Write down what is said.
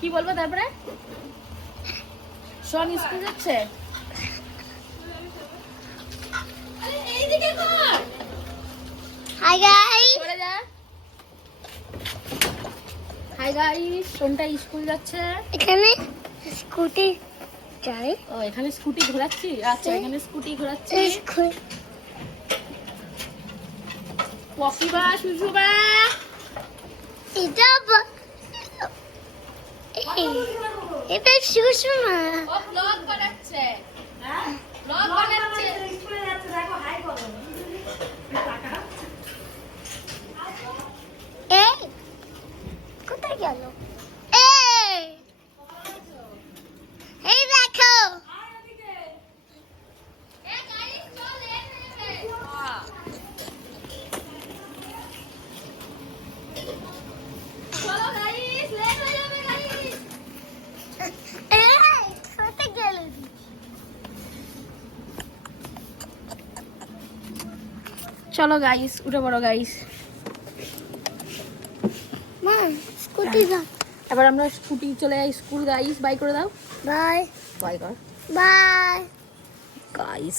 কি বলবো তারপরে? শোন স্কুল যাচ্ছে। Hi guys. পড়ে যা। হাই গাইস, শোনটা স্কুল যাচ্ছে। এখানে স্কুটি যায়। ও এখানে স্কুটি ঘোরাচ্ছি। আচ্ছা এখানে স্কুটি ঘোরাচ্ছি। স্কুল পকিবা সুসুবা। এটা এটা সুষমা। ও ব্লগ বানাচ্ছে। হ্যাঁ ব্লগ বানাচ্ছে। স্কুলে যাচ্ছে, দেখো হাই করো। এই কোথায় গেল? এই এই দেখো। চলো গাইস, লেট হয়ে যাবে গাইস। এই কোথায় গেল? চলো গাইস, উঠে পড়ো গাইস। মা স্কুটি যা। এবার আমরা স্কুটি চলে যাই স্কুল গাইস। বাই করে দাও। বাই বাই কর বাই গাইস।